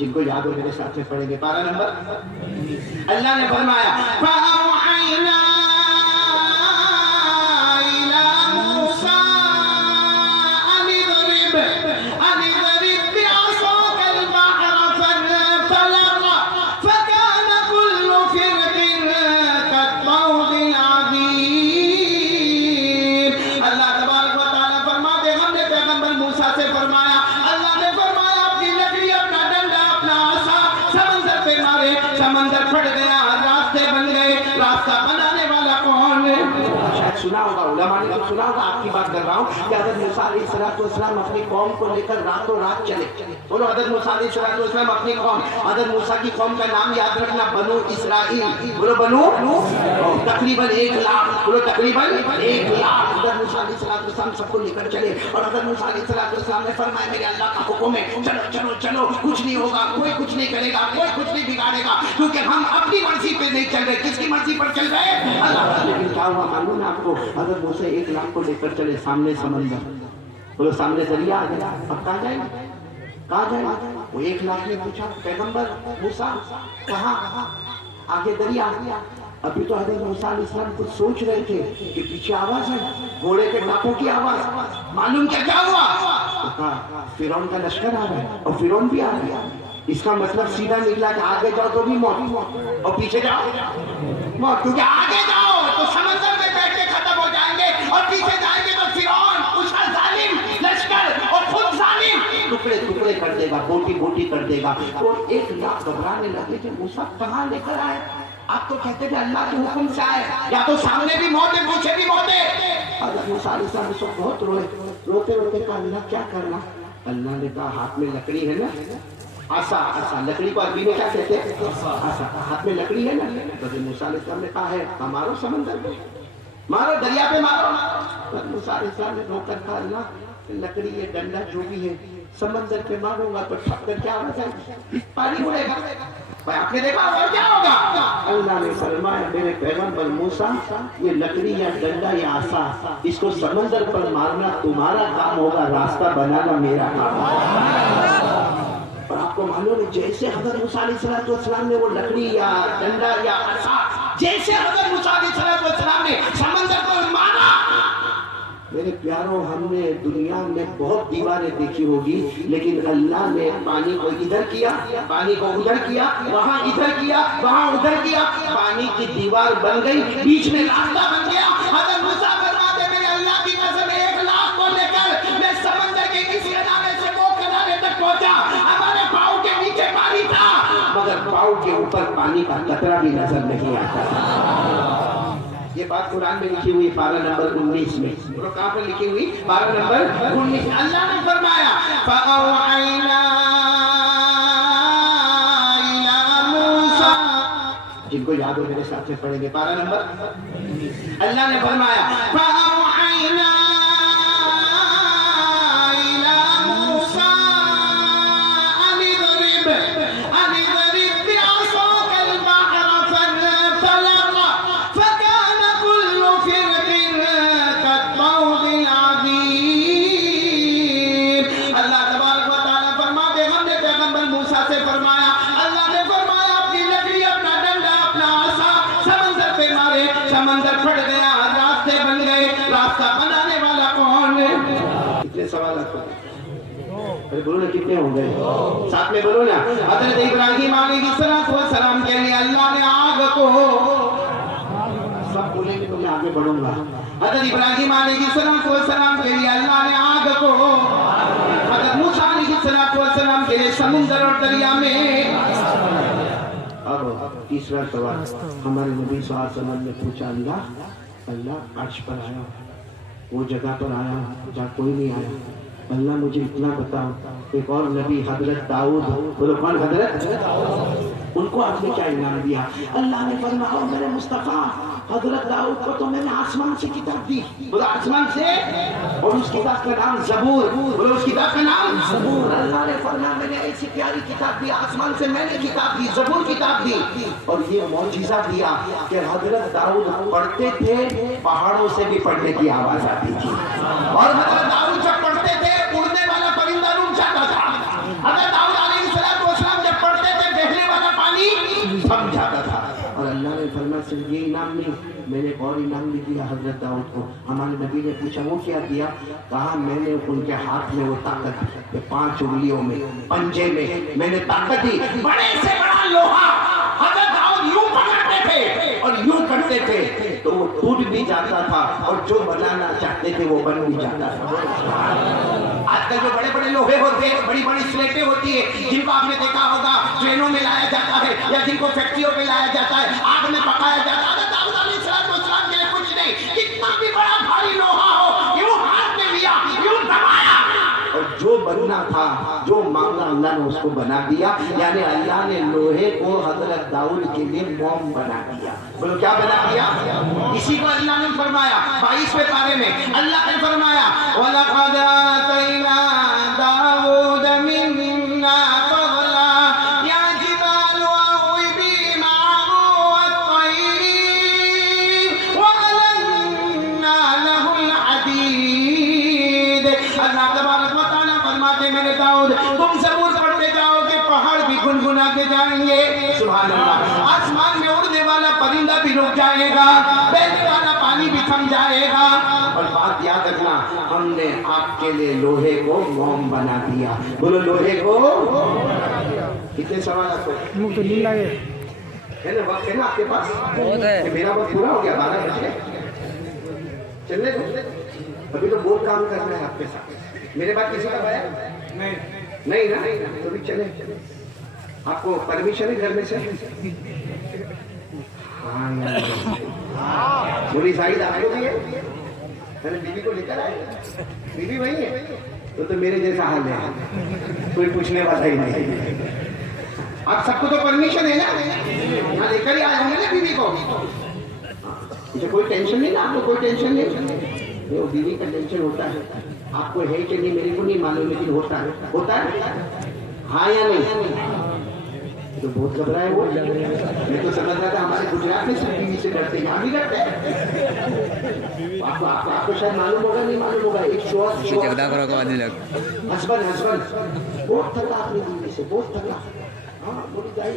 जिनको याद हो मेरे साथ में पढ़ेंगे। पारा नंबर, अल्लाह ने फरमाया फ़अौहैना इला मूसा अन इज़रिब बिअसाकल बहर फंफलक़ फकान कुल्लु फ़िरक़िन कत्तौदिल अज़ीम। अल्लाह तबारक व तआला फरमाते हमने पैगंबर मूसा से फरमाया, अल्लाह ने फरमाया अपनी लकड़ी, अपना डंडा, अपना आसा समंदर पे मारे, समंदर फट गया, रास्ते बन गए। रास्ता बनाने वाला कौन है? शायद सुना होगा, उलमा ने तो सुना होगा, आपकी बात कर रहा हूँ कि हज़रत मूसा अलैहिस्सलाम अपनी कौम को लेकर रातों रात चले। बोलो हज़रत मूसा अलैहिस्सलाम अपनी कौम, हज़रत मूसा की कौम का नाम याद रखना, बनु इसराइल। बोलो बनु, तकरीबन 1 लाख, बोलो तकरीबन 1 लाख। हज़रत मूसा अलैहिस्सलाम सबको लेकर चले और हज़रत मूसा अलैहिस्सलाम ने फरमाया मेरे अल्लाह का हुक्म है, चलो चलो चलो, कुछ नहीं होगा, कोई कुछ नहीं करेगा, कोई कुछ नहीं बिगाड़ेगा, क्योंकि हम अपनी मर्जी पे नहीं चल रहे। किसकी मर्जी पर चल रहे? अल्लाह। लेकिन क्या हुआ मालूम है आपको? हज़रत मूसा 1 लाख को लेकर चले, सामने समंदर, बोलो सामने दरिया आ गया, अब कहाँ जाएंगे, कहाँ जाएंगे? वो 1 लाख ने पूछा पैगंबर मूसा कहाँ? आगे दरिया। अभी तो हज़रत मूसा अलैहिस्सलाम कुछ सोच रहे थे कि पीछे आवाज है, घोड़े के टापों की आवाज। मालूम क्या हुआ? फिरौन का लश्कर आ रहा है और फिरौन भी आ गया। इसका मतलब सीधा निकला कि आगे जाओ तो भी मौत और पीछे जाओ मौत, क्योंकि आगे जाओ तो समंदर में बैठ के खत्म हो जाएंगे और पीछे जाएंगे तो फिरौन, उसका जालिम लश्कर और खुद जालिम टुकड़े टुकड़े कर देगा, बोटी बोटी कर देगा। तो 1 लाख घबराने लगे कि मूसा कहाँ लेकर आए? आप तो कहते थे अल्लाह के हुक्म से आए, या तो सामने भी मौत है, पीछे भी मौत है। हज़रत मूसा अलैहिस्सलाम बहुत रोए, रोते रोते कहा अल्लाह क्या करना? अल्लाह ने कहा हाथ में लकड़ी है ना, आसा, आसा, लकड़ी को अरबी में क्या कहते हैं? आसा। हाथ में लकड़ी है ना, तो मूसा अलैहिस्सलाम ने कहा है मारो समंदर में, मारो दरिया पे मारो। मूसा अलैहिस्सलाम ने रोकर कहा अल्लाह लकड़ी ये डंडा जो भी है समंदर पे मारूंगा तो ठक्कर क्या हो जाएगा, पानी उड़ेगा। आपने देखा और क्या होगा? अल्लाह ने फरमाया मेरे पैगंबर मूसा ये लकड़ी या डंडा या आसा इसको समंदर पर मारना तुम्हारा काम होगा, रास्ता बनाना मेरा काम होगा। और आपको मालूम है जैसे हज़रत मूसा अलैहिस्सलाम ने वो लकड़ी या डंडा या आसा, जैसे हज़रत मूसा अलैहिस्सलाम ने समंदर को मारा, मेरे प्यारों हमने दुनिया में बहुत दीवारें देखी होगी, लेकिन अल्लाह ने पानी को इधर किया, पानी को उधर किया, वहां इधर किया, वहां उधर किया, पानी की दीवार बन गई, बीच में रास्ता बन गया। हज़रत मूसा फरमाते मेरे अल्लाह की कसम 1 लाख को लेकर मैं समंदर के किसी किनारे से वो किनारे तक पहुंचा, हमारे पाँव के नीचे पानी था मगर पाँव के ऊपर पानी का कतरा भी नजर नहीं आता। ये बात कुरान में लिखी हुई पारा नंबर 19 में। कहाँ पर लिखी हुई? पारा नंबर 19। अल्लाह ने फरमाया फ़अौहैना इला मूसा, जिनको याद हो मेरे साथ में पढ़ेंगे। पारा नंबर, अल्लाह ने फरमाया फ़अौहैना इला मूसा अन इज़रिब बिअसाकल बहर फंफलक़ फकान कुल्लु फ़िरक़िन कत्तौदिल अज़ीम। अल्लाह तबारक व तआला फरमाते हमने पैगंबर मूसा से फरमाया, अल्लाह ने फरमाया अपनी लकड़ी, अपना डंडा, अपना आसा समंदर पे मारे, समंदर फट गया, रास्ते बन गए। रास्ता बनाने वाला कौन है? कितने सवाल आपको? अरे बोलो ना कितने हो गए? साथ में बोलो ना। हज़रत इब्राहीम अलैहिस्सलाम के लिए अल्लाह ने आग को, सब बोलेंगे तो मैं आगे बढ़ूंगा। हज़रत इब्राहीम अलैहिस्सलाम के लिए अल्लाह ने आग को, हज़रत मूसा अलैहिस्सलाम के लिए समुद्र और दरिया में। अब तीसरा सवाल हमारे नबी सल्लल्लाहु अलैहि वसल्लम ने पूछा अल्लाह अर्श पर आया, वो जगह पर आया जहाँ कोई नहीं आया, अल्लाह मुझे इतना बताओ एक और नबी हजरत दाऊद, बोलो कौन हजरत? उनको आपने क्या इनाम दिया? अल्लाह ने फरमाया मेरे मुस्तफा हजरत दाऊद को तो मैंने आसमान से किताब दी, बोलो आसमान से, और उस किताब का नाम ज़बूर, बोलो उस किताब का नाम ज़बूर। अल्लाह ने फरमाया मैंने ऐसी प्यारी किताब दी, आसमान से मैंने किताब दी, ज़बूर किताब दी, और ये मौजिज़ा दिया कि हजरत दाऊद पढ़ते थे पहाड़ों से भी पढ़ने की आवाज आती थी, और हजरत दाऊद जब पढ़ते थे उड़ने वाला परिंदा रुक जाता था। हजरत दाऊद अलैहिस्सलाम जब इनाम नहीं, मैंने एक और इनाम भी दिया हजरत दाऊद को। हमारे नबी ने पूछा वो क्या दिया? कहा मैंने उनके हाथ में वो ताकत, 5 उंगलियों में, पंजे में मैंने ताकत दी। बड़े से बड़ा लोहा हजरत दाऊद यूं पकड़ते थे और यूं करते थे तो वो टूट भी जाता था और जो बनाना चाहते थे वो बन भी जाता था। आजकल जो बड़े बड़े लोहे होते हैं, बड़ी बड़ी स्लेटें होती है, जिनको आपने देखा होगा ट्रेनों में लाया जाता है या जिनको फैक्ट्रियों में लाया जाता है, आग में पकाया जाता है। दाऊद अलैहिस्सलाम के कुछ नहीं, कितना भी बड़ा भारी लोहा हो यूं हाथ में लिया, यूं दबाया और जो बनना था, जो मांगा अल्लाह ने उसको बना दिया। यानी अल्लाह ने लोहे को हजरत दाऊद के लिए मोम बना दिया। बोलो क्या बना दिया? इसी को अल्लाह ने फरमाया 22वें पारे में, अल्लाह ने फरमाया वलक़द आतैना दाऊद मिन्ना फ़ज़ला या जिबालु अव्विबी मअहु वत्तैर वअलन्ना लहुल हदीद। अल्लाह तबारक व तआला फरमाते मेरे दाऊद तुम ज़बूर पढ़ते जाओगे, पहाड़ भी गुनगुनाते जाएंगे। सुभान अल्लाह। आसमान में उड़ने वाला परिंदा भी रुक जाएगा, बहने वाला पानी भी थम जाएगा। और बात याद रखना, हमने आपके लिए लोहे को मोम बना दिया। बोलो लोहे को। कितने सवाल आपको? मुझे तो नींद लगे है ना? वक्त है ना आपके पास? बहुत है। मेरा वक्त पूरा हो गया, 12 बजे चलने दो। अभी तो बहुत काम करना है आपके साथ। मेरे बाद किसी का पाया नहीं ना? तो भी चले। आपको परमिशन है घर में से? हाँ बोली शाहिद आए भी है, मैंने बीवी को लेकर आए, बीवी वही है तो मेरे जैसा हाल है, कोई पूछने वाला ही नहीं। आप सबको तो परमिशन है ना? यहाँ लेकर ही आए होंगे ना बीवी को। मुझे कोई टेंशन नहीं ना, आपको कोई टेंशन नहीं। वो बीवी का टेंशन होता है, आपको है कि नहीं मेरे को नहीं मालूम, लेकिन होता है हाँ या नहीं? तो बहुत घबराए वो। मैं तो समझ रहा था हमारे गुजरात में सिर्फ बीवी से डरते हैं, यहाँ भी डरते हैं। आपको शायद मालूम होगा, नहीं मालूम होगा, एक हस्बैंड बहुत थका अपनी बीवी से, बहुत थका। हाँ बोली भाई,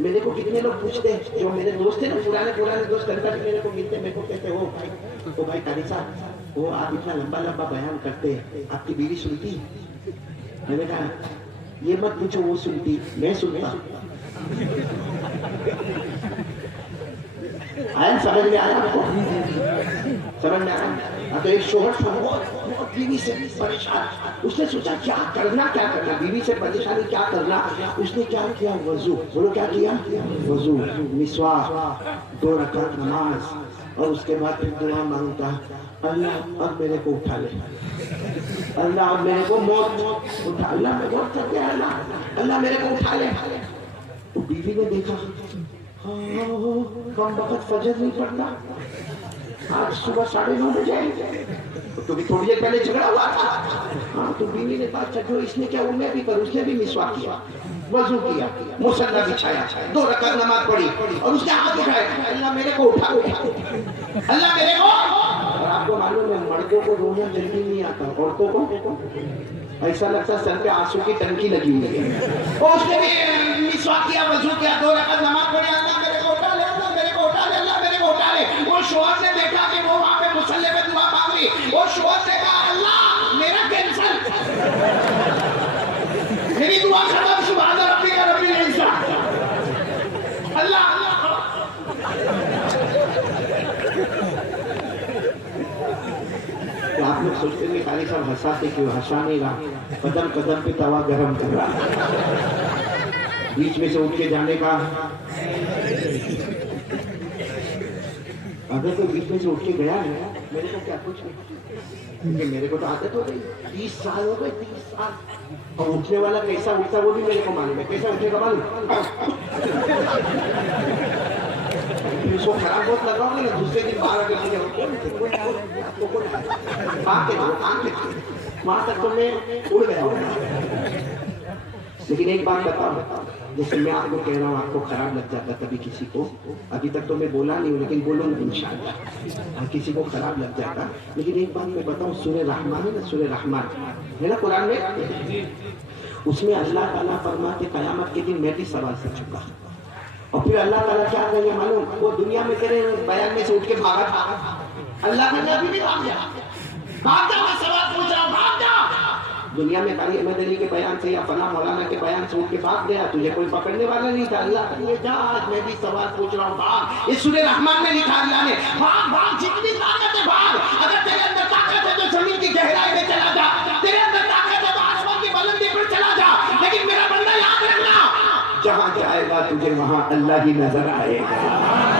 मेरे को कितने लोग पूछते हैं, जो मेरे दोस्त थे ना, पुराने दोस्त करकर मेरे को मिलते, मेरे को कहते हो भाई, तो भाई कारी साहब वो आप इतना लंबा बयान करते हैं, आपकी बीवी सुनती? मैंने कहा ये मत पूछो वो सुनती, मैं सुनता। आया समझ में आया आपको? समझ में आया? तो एक शोहर था बहुत बीवी से परेशान, उसने सोचा क्या करना, बीवी से परेशानी क्या करना। उसने क्या किया? वजू। बोलो क्या किया? वजू, मिसवाक, 2 रकात नमाज और उसके बाद फिर दुआ मांगता, अल्लाह अब मेरे को उठा ले, अल्लाह अब मेरे को मौत उठा, अल्लाह मैं बहुत थक गया, अल्लाह मेरे को उठा ले। तो बीवी ने देखा कम वक्त फजर नहीं पड़ता, आज सुबह 9:30 बजे, तो भी थोड़ी देर पहले झगड़ा हुआ था। हाँ तो बीवी ने कहा जो इसने क्या वो मैं भी करूँ। उसने भी मिसवाक किया, वजू किया, मुसल्ला बिछाया, 2 रकात नमाज पढ़ी और उसने हाथ उठाए, अल्लाह मेरे को उठा, अल्लाह मेरे को। और आपको मालूम है मर्दों को रोना जल्दी नहीं आता, औरतों को ऐसा लगता सर पे आंसू की टंकी लगी हुई है। और उसने भी मिसवाक किया, वजू किया, 2 रकात नमाज पढ़ी, अल्लाह मेरे को उठा ले, अल्लाह मेरे को उठा ले, अल्लाह मेरे को उठा ले। वो शौहर ने देखा कि वो वहां पे मुसल्ले पे दुआ मांग रही, वो शौहर ने कहा अल्लाह मेरा कैंसल, मेरी दुआ खत्म, सुभान रब्बिका रब्बिल इज्जत, अल्लाह। तो आप लोग सोचते हैं कारी साहब हंसाते क्यों? हंसाने का कदम कदम पे तवा गरम कर रहा, बीच में से उठ के जाने का। अगर कोई बीच में से उठ के गया है मेरे को क्या कुछ नहीं, मेरे को तो आदत हो गई, 30 साल हो गए, 30 साल। और उठने वाला कैसा उठता वो भी मेरे को मालूम है, कैसा उठेगा मालूम? उसको खराब बहुत लगाओगे ना, दूसरे दिन बाहर आके वहां तक तो मैं उड़ गया हूँ। लेकिन एक बात बताओ, जैसे मैं आपको कह रहा हूँ आपको खराब लग जाता कभी किसी को, अभी तक तो मैं बोला नहीं हूँ लेकिन बोलूँगा इंशाअल्लाह, किसी को खराब लग जाता। लेकिन एक बात मैं बताऊँ, सूरह रहमान है ना, सूरह रहमान है ना कुरान में, उसमें अल्लाह ताला फरमाते कयामत के दिन मैं भी सवाल कर चुका اور پھر اللہ تعالیٰ کیا کہیں گے معلوم؟ وہ دنیا میں تیرے بیان میں سے اٹھ کے بھاگا تھا، اللہ کا نبی بھی بھاگ جا، بھاگ جا، میں سوال پوچھ رہا ہوں، بھاگ جا۔ دنیا میں قاری احمد علی کے بیان سے یا فلاں مولانا کے بیان سے اٹھ کے بھاگ گیا، تجھے کوئی پکڑنے والا نہیں تھا، اللہ کا یہ جا، آج میں بھی سوال پوچھ رہا ہوں، بھاگ۔ اس سورہ رحمان میں لکھا اللہ نے، بھاگ بھاگ، جتنی طاقت ہے بھاگ، اگر تیرے اندر طاقت ہے تو زمین کی گہرائی میں چلا جا، تیرے اندر طاقت ہے تو آسمان کی بلندی پر چلا جا، لیکن میرا بندہ یاد رکھنا، جہاں جائے گا تجھے وہاں اللہ ہی نظر آئے گا۔